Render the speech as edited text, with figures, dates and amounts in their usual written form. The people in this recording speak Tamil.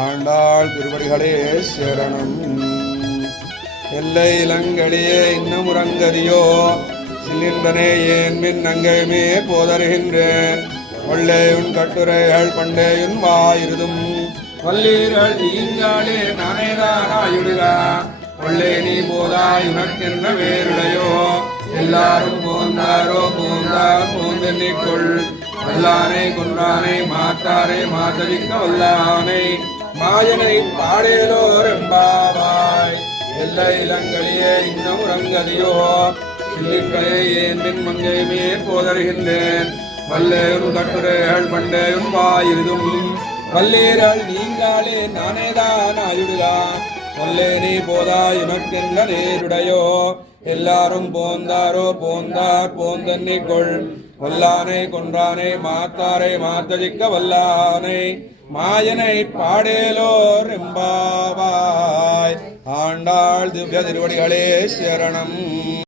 ஆண்டாள் திருவடிகளே சரணம். எல்லை இளங்களியே இன்னமுறங்கதியோ சிலிண்டனே ஏன் மின் அங்கேயுமே போதருகின்றேன். கொள்ளேயுன் கட்டுரைகள் பண்டேயுன் வாயிருதும் வல்லீர்கள் நீங்காலே நானேதானாயுடுகா. கொள்ளே நீ போதாய் உனக்கென்ன வேறுடையோ. எல்லாரும் போந்தாரோ போந்தார் போந்தென்னிக்கொள். வல்லானை கொன்றானை மாத்தாரை மாத்தவிக்க வல்லானை மாயனை பாடேலோர் எம்பாவாய். எல்லை இளங்களியே இன்னமுறங்கதியோ சில்லின்களே ஏன் மின் மங்கையுமே போதருகின்றேன். வல்லேயும் கட்டுரைகள் பண்டேயும் வாயிருதும் வல்லீர்கள் நீங்காலே நானேதான் ஆயுடுகா. கொல்லே நீ போதாய் உனக்கென்ன நேருடையோ. எல்லாரும் போந்தாரோ போந்தார் போந்தன்னிக்கொள். வல்லானை கொன்றானை மாத்தாரை மாத்ததிக்க வல்லானை மாயனை பாடேலோர் எம்பாவாய். ஆண்டாள் திவ்ய திருவடிகளே சரணம்.